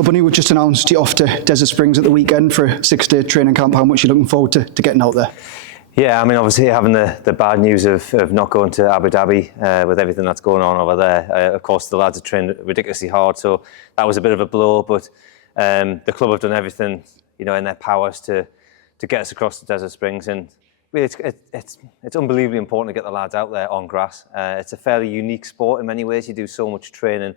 Well, Bunny, we've just announced you're off to Desert Springs at the weekend for a 6-day training camp. How much are you looking forward to getting out there? Yeah, I mean, obviously having the bad news of not going to Abu Dhabi with everything that's going on over there. Of course, the lads have trained ridiculously hard, so that was a bit of a blow. But the club have done everything, in their powers to get us across to Desert Springs, and really, it's unbelievably important to get the lads out there on grass. It's a fairly unique sport in many ways. You do so much training,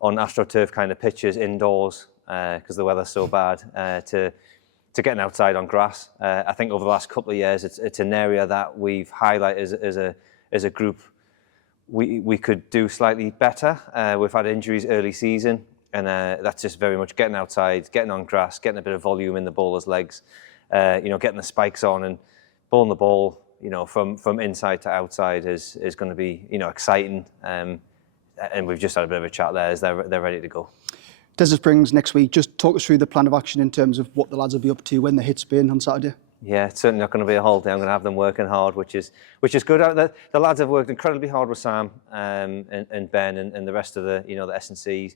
on AstroTurf kind of pitches indoors because the weather's so bad. To getting outside on grass, I think over the last couple of years, it's an area that we've highlighted as a group. We could do slightly better. We've had injuries early season, and that's just very much getting outside, getting on grass, getting a bit of volume in the bowler's legs. Getting the spikes on and bowling the ball, from inside to outside is going to be, exciting. And we've just had a bit of a chat there as they're ready to go. Desert Springs next week. Just talk us through the plan of action in terms of what the lads will be up to when they hit Spain on Saturday. Yeah, it's certainly not going to be a holiday. I'm going to have them working hard, which is good. The lads have worked incredibly hard with Sam and Ben and the rest of the the S&C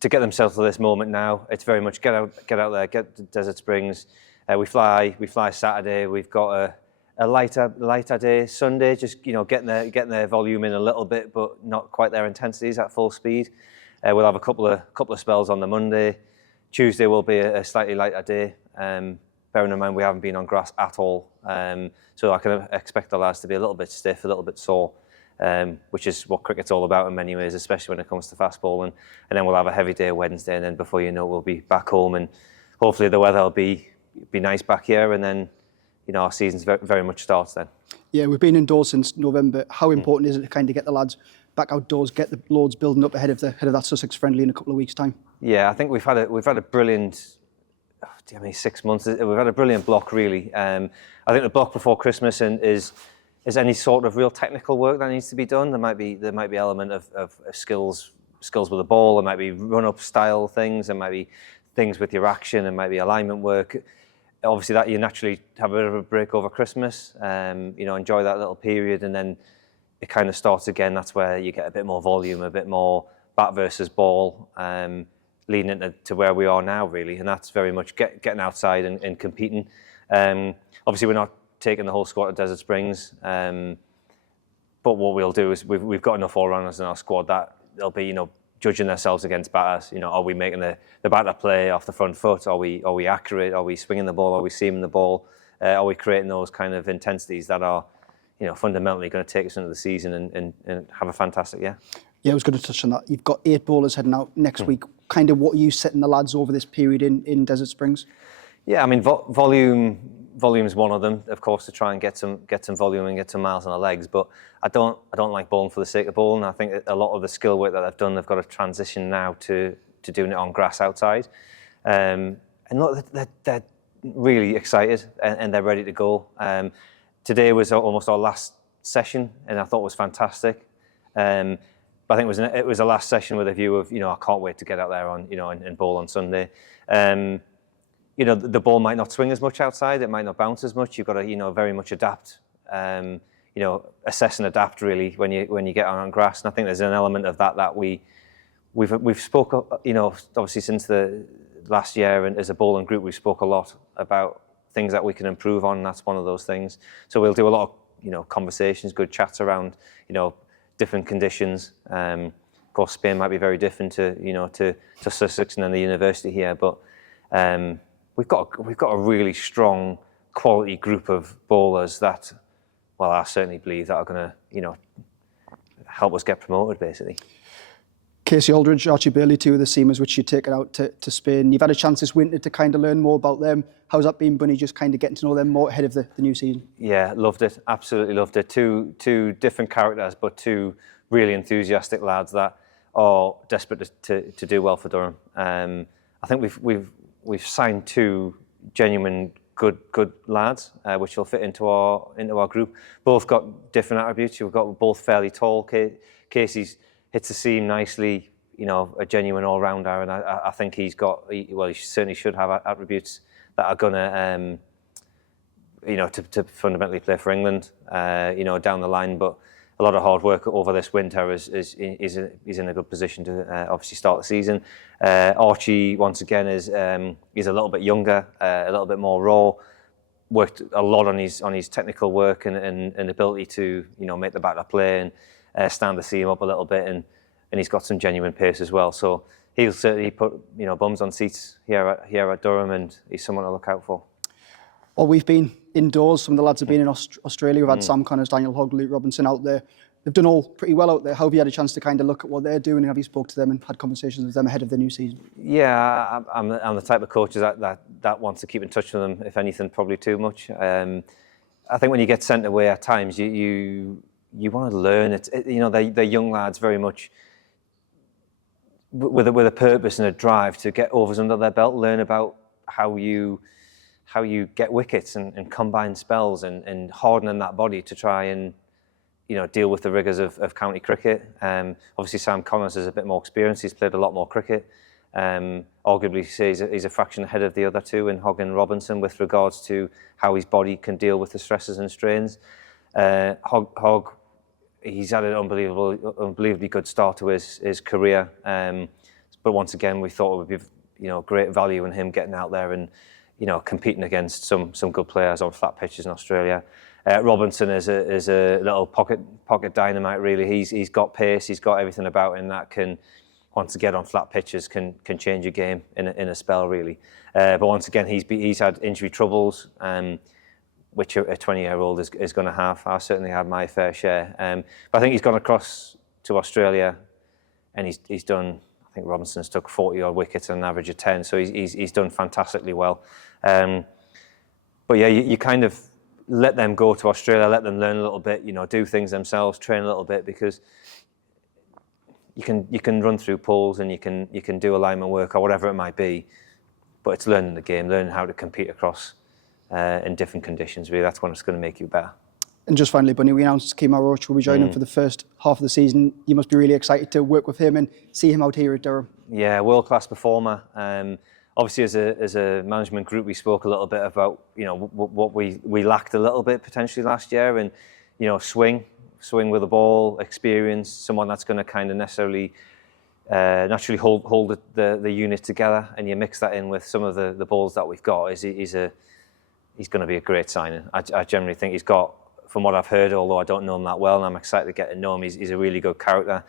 to get themselves to this moment now. It's very much get out there, get to Desert Springs. We fly Saturday. We've got a lighter day Sunday. Just getting their volume in a little bit, but not quite their intensities at full speed. We'll have a couple of spells on the Monday. Tuesday will be a slightly lighter day. Bearing in mind we haven't been on grass at all, so I can expect the lads to be a little bit stiff, a little bit sore, which is what cricket's all about in many ways, especially when it comes to fast bowling. And then we'll have a heavy day Wednesday, and then before you know, we'll be back home, and hopefully the weather will be nice back here, and then our season's very much starts then. Yeah, we've been indoors since November. How important is it to kind of get the lads back outdoors, get the loads building up ahead of that Sussex friendly in a couple of weeks' time? Yeah, I think we've had a brilliant 6 months. We've had a brilliant block really. I think the block before Christmas is any sort of real technical work that needs to be done. There might be element of skills with the ball. There might be run up style things. There might be things with your action. There might be alignment work. Obviously, that you naturally have a bit of a break over Christmas. Enjoy that little period, and then it kind of starts again. That's where you get a bit more volume, a bit more bat versus ball, leading into where we are now, really. And that's very much getting outside and competing. Obviously, we're not taking the whole squad to Desert Springs, but what we'll do is we've got enough all-rounders in our squad that they'll be, judging themselves against batters. Are we making the batter play off the front foot? Are we accurate? Are we swinging the ball? Are we seaming the ball? Are we creating those kind of intensities that are, fundamentally going to take us into the season and have a fantastic year? Yeah, I was going to touch on that. You've got 8 bowlers heading out next week. Kind of what are you setting the lads over this period in Desert Springs? Yeah, I mean, volume's one of them, of course, to try and get some volume and get some miles on the legs. But I don't like bowling for the sake of bowling. I think a lot of the skill work that they've done, they've got to transition now to doing it on grass outside. And look, they're really excited and they're ready to go. Today was almost our last session, and I thought it was fantastic. But I think it was a last session with a view of, I can't wait to get out there on, and bowl on Sunday. The ball might not swing as much outside. It might not bounce as much. You've got to, very much adapt. Assess and adapt really when you get on grass. And I think there's an element of that we've spoke. Obviously since the last year, and as a bowling group, we spoke a lot about things that we can improve on. And that's one of those things. So we'll do a lot of conversations, good chats around different conditions. Of course, Spain might be very different to Sussex and then the university here, but. We've got a really strong quality group of bowlers that, well, I certainly believe that are going to, help us get promoted, basically. Kasey Aldridge, Archie, two of the seamers which you're taking out to Spain. You've had a chance this winter to kind of learn more about them. How's that been, Bunny, just kind of getting to know them more ahead of the new season? Yeah, loved it. Absolutely loved it. Two different characters, but two really enthusiastic lads that are desperate to do well for Durham. I think we've signed 2 genuine good lads, which will fit into our group. Both got different attributes. We've got both fairly tall. Kasey's hits the seam nicely, a genuine all-rounder, and I think he certainly should have attributes that are going to, to fundamentally play for England, down the line. But lot of hard work over this winter. He's in a good position to obviously start the season. Archie, once again, he's a little bit younger, a little bit more raw. Worked a lot on his technical work and ability to make the batter play and stand the seam up a little bit, and he's got some genuine pace as well. So he'll certainly put bums on seats here at Durham, and he's someone to look out for. Well, we've been indoors. Some of the lads have been in Australia. We've had Sam Connors, Daniel Hogg, Luke Robinson out there. They've done all pretty well out there. How have you had a chance to kind of look at what they're doing? And have you spoke to them and had conversations with them ahead of the new season? Yeah, I'm the type of coach that wants to keep in touch with them, if anything, probably too much. I think when you get sent away at times, you want to learn. They're young lads, very much with a purpose and a drive to get overs under their belt, learn about how you get wickets and combine spells and hardening that body to try and deal with the rigours of county cricket. Obviously, Sam Connors has a bit more experience. He's played a lot more cricket. Arguably, he's a fraction ahead of the other two in Hogg and Robinson with regards to how his body can deal with the stresses and strains. Hogg, he's had an unbelievably good start to his career. But once again, we thought it would be great value in him getting out there and competing against some good players on flat pitches in Australia. Robinson is a little pocket dynamite, really. He's got pace, he's got everything about him that can, once again on flat pitches, can change a game in a spell, really. But once again, he's had injury troubles, which a 20-year-old is going to have. I've certainly had my fair share. But I think he's gone across to Australia, and he's done. I think Robinson's took 40-odd wickets and an average of 10, so he's done fantastically well. But yeah, you kind of let them go to Australia, let them learn a little bit, do things themselves, train a little bit, because you can run through polls and you can do alignment work or whatever it might be, but it's learning the game, learning how to compete across in different conditions. Really, that's when it's going to make you better. And just finally, Bunny, we announced Kemar Roach will be joining for the first half of the season. You must be really excited to work with him and see him out here at Durham. Yeah, world-class performer. Obviously, as a management group, we spoke a little bit about what we lacked a little bit potentially last year, and swing with the ball, experience, someone that's going to kind of naturally hold the unit together, and you mix that in with some of the balls that we've got. He's going to be a great signing. I generally think he's got, from what I've heard, although I don't know him that well, and I'm excited to get to know him. He's a really good character.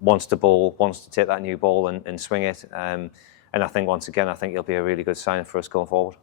Wants to bowl, wants to take that new ball and swing it. And I think, once again, he'll be a really good signing for us going forward.